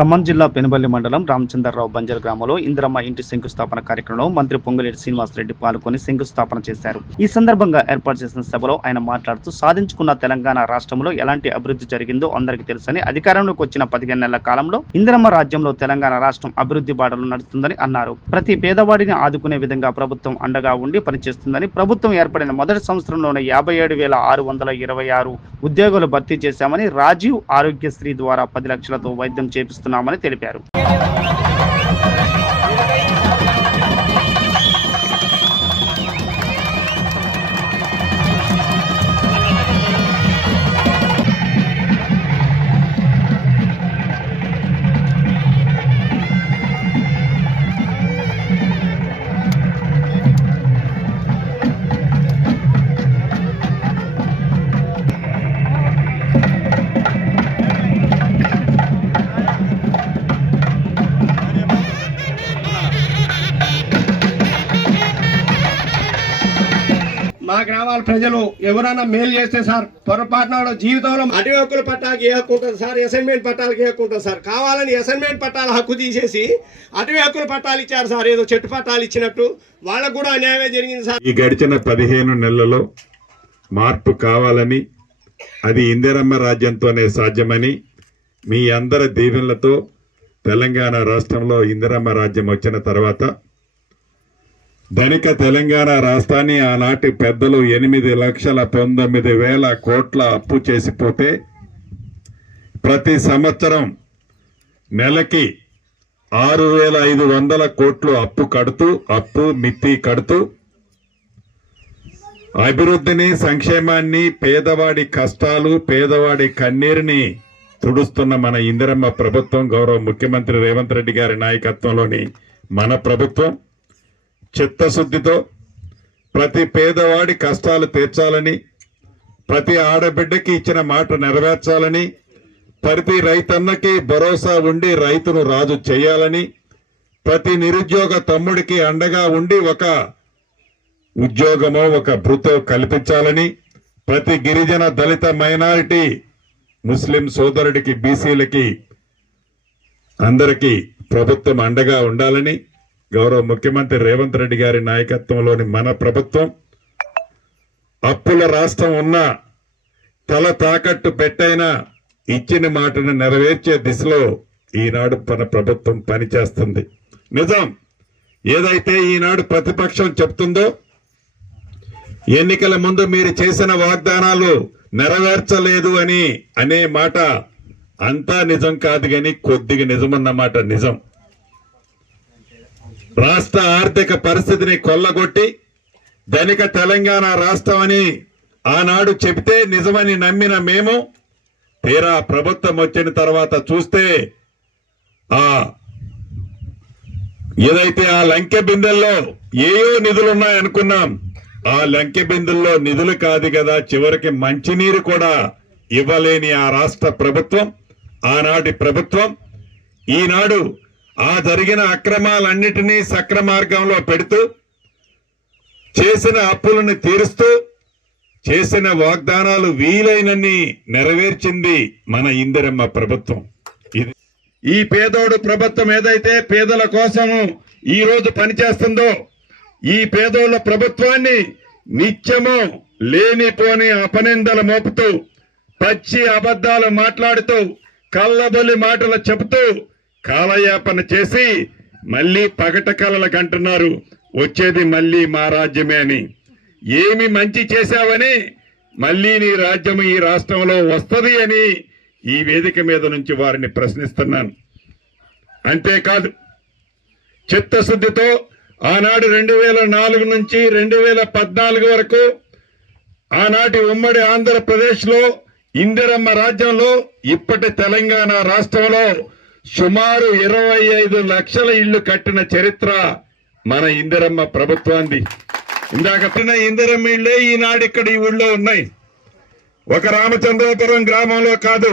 ఖమ్మం జిల్లా పెనుబల్లి మండలం రామచంద్రరావు బంజర్ గ్రామంలో ఇందిరమ్మ ఇంటి శంకుస్థాపన కార్యక్రమంలో మంత్రి పొంగులేటి శ్రీనివాసరెడ్డి పాల్గొని శంకుస్థాపన చేశారు. ఈ సందర్భంగా ఏర్పాటు చేసిన సభలో ఆయన మాట్లాడుతూ సాధించుకున్న తెలంగాణ రాష్ట్రంలో ఎలాంటి అభివృద్ధి జరిగిందో అందరికీ తెలుసని, అధికారంలోకి వచ్చిన 15 నెలల కాలంలో ఇందిరమ్మ రాజ్యంలో తెలంగాణ రాష్ట్రం అభివృద్ధి బాటలు నడుస్తుందని అన్నారు. ప్రతి పేదవాడిని ఆదుకునే విధంగా ప్రభుత్వం అండగా ఉండి పనిచేస్తుందని, ప్రభుత్వం ఏర్పడిన మొదటి సంవత్సరంలోనే 57,626 ఉద్యోగులు భర్తీ చేశామని, రాజీవ్ ఆరోగ్యశ్రీ ద్వారా 10 లక్షలతో వైద్యం చేపిస్తున్నామని తెలిపారు. మా గ్రామాల ప్రజలు ఎవరైనా మేలు చేస్తే సార్ పొరపాటున జీవితంలో అటవీ హక్కుల పట్టాలకి ఏ హక్కు ఉంటుంది సార్, అసైన్మెంట్ పట్టాలకి ఏ హక్కు ఉంటుంది సార్. కావాలని అసైన్మెంట్ పట్టాల హక్కు తీసేసి అటవీ హక్కుల పట్టాలు ఇచ్చారు సార్, ఏదో చెట్టు పట్టాలు ఇచ్చినట్టు. వాళ్ళకు కూడా అన్యాయమే జరిగింది సార్. ఈ గడిచిన 15 నెలలలో మార్పు కావాలని, అది ఇందిరమ్మ రాజ్యంతోనే సాధ్యమని, మీ అందరి దీవెనలతో తెలంగాణ రాష్ట్రంలో ఇందిరమ్మ రాజ్యం వచ్చిన తర్వాత ధనిక తెలంగాణ రాష్ట్రాన్ని ఆనాటి పెద్దలు 8,19,000 కోట్ల అప్పు చేసిపోతే ప్రతి సంవత్సరం నెలకి 6,500 కోట్లు అప్పు మిత్తి కడుతూ అభివృద్ధిని, సంక్షేమాన్ని, పేదవాడి కష్టాలు, పేదవాడి కన్నీరుని తుడుస్తున్న మన ఇందిరమ్మ ప్రభుత్వం, గౌరవ ముఖ్యమంత్రి రేవంత్ రెడ్డి గారి నాయకత్వంలోని మన ప్రభుత్వం చిత్తశుద్ధితో ప్రతి పేదవాడి కష్టాలు తీర్చాలని, ప్రతి ఆడబిడ్డకి ఇచ్చిన మాట నెరవేర్చాలని, ప్రతి రైతన్నకి భరోసా ఉండి రైతును రాజు చేయాలని, ప్రతి నిరుద్యోగ తమ్ముడికి అండగా ఉండి ఒక ఉద్యోగమో ఒక భృతో కల్పించాలని, ప్రతి గిరిజన, దళిత, మైనారిటీ, ముస్లిం సోదరుడికి, బీసీలకి అందరికీ ప్రభుత్వం అండగా ఉండాలని గౌరవ ముఖ్యమంత్రి రేవంత్ రెడ్డి గారి నాయకత్వంలోని మన ప్రభుత్వం అప్పుల రాష్ట్రం ఉన్న తల తాకట్టు పెట్టైనా ఇచ్చిన మాటను నెరవేర్చే దిశలో ఈనాడు మన ప్రభుత్వం పనిచేస్తుంది. నిజం, ఏదైతే ఈనాడు ప్రతిపక్షం చెప్తుందో ఎన్నికల ముందు మీరు చేసిన వాగ్దానాలు నెరవేర్చలేదు అని అనే మాట అంతా నిజం కాదు, కానీ కొద్దిగా నిజమన్నమాట నిజం. రాష్ట్ర ఆర్థిక పరిస్థితిని కొల్లగొట్టి ధనిక తెలంగాణ రాష్ట్రం అని ఆనాడు చెబితే నిజమని నమ్మిన మేము తీరా ప్రభుత్వం వచ్చిన తర్వాత చూస్తే ఏదైతే ఆ లంకె బిందెల్లో ఏయో నిధులున్నాయనుకున్నాం, ఆ లంకె బిందెల్లో నిధులు కాదు కదా, చివరికి మంచినీరు కూడా ఇవ్వలేని ఆ రాష్ట్ర ప్రభుత్వం, ఆనాటి ప్రభుత్వం ఈనాడు ఆ జరిగిన అక్రమాలన్నిటినీ సక్రమార్గంలో పెడుతూ, చేసిన అప్పులను తీరుస్తూ, చేసిన వాగ్దానాలు వీలైనన్ని నెరవేర్చింది మన ఇందిరమ్మ ప్రభుత్వం. ఈ పేదోడు ప్రభుత్వం ఏదైతే పేదల కోసము ఈ రోజు పనిచేస్తుందో, ఈ పేదోళ్ల ప్రభుత్వాన్ని నిత్యము లేనిపోని అపనిందలు మోపుతూ, పచ్చి అబద్ధాలు మాట్లాడుతూ, కళ్ళబొల్లి మాటలు చెబుతూ కాలయాపన చేసి మళ్లీ పగట కలలకు అంటున్నారు వచ్చేది మళ్లీ మా రాజ్యమే అని. ఏమి మంచి చేశావని మళ్లీ నీ రాజ్యం ఈ రాష్ట్రంలో వస్తుంది అని ఈ వేదిక మీద నుంచి వారిని ప్రశ్నిస్తున్నాను. అంతేకాదు, చిత్తశుద్ధితో ఆనాడు 2004 నుంచి 2014 వరకు ఆనాటి ఉమ్మడి ఆంధ్రప్రదేశ్ లో ఇందిరమ్మ రాజ్యంలో ఇప్పటి తెలంగాణ రాష్ట్రంలో సుమారు 25 లక్షల ఇళ్లు కట్టిన చరిత్ర మన ఇందిరమ్మ ప్రభుత్వాన్ని. ఇందాక ఇందిరమ్మ ఇళ్లే ఈనాడు ఇక్కడ ఈ ఊళ్ళో ఉన్నాయి. ఒక రామచంద్రపురం గ్రామంలో కాదు,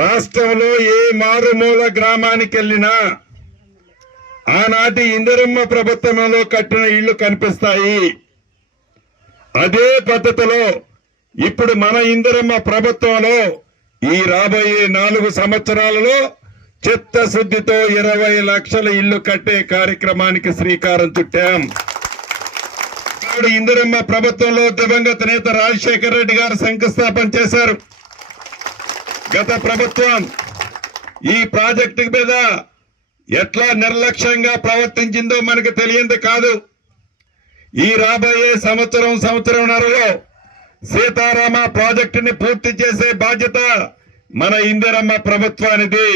రాష్ట్రంలో ఏ మారుమూల గ్రామానికి వెళ్ళినా ఆనాటి ఇందిరమ్మ ప్రభుత్వంలో కట్టిన ఇళ్లు కనిపిస్తాయి. అదే పద్ధతిలో ఇప్పుడు మన ఇందిరమ్మ ప్రభుత్వంలో ఈ రాబోయే 4 సంవత్సరాలలో చిత్తశుద్ధితో 20 లక్షల ఇల్లు కట్టే కార్యక్రమానికి శ్రీకారం చుట్టాం. నాడు ఇందిరమ్మ ప్రభుత్వంలో దివంగత నేత రాజశేఖర రెడ్డి గారు శంకుస్థాపన చేశారు. గత ప్రభుత్వం ఈ ప్రాజెక్టు మీద ఎట్లా నిర్లక్ష్యంగా ప్రవర్తించిందో మనకు తెలియంది కాదు. ఈ రాబోయే సంవత్సరంన్నరలో సీతారామ ప్రాజెక్టుని పూర్తి చేసే బాధ్యత మన ఇందిరమ్మ ప్రభుత్వానిది.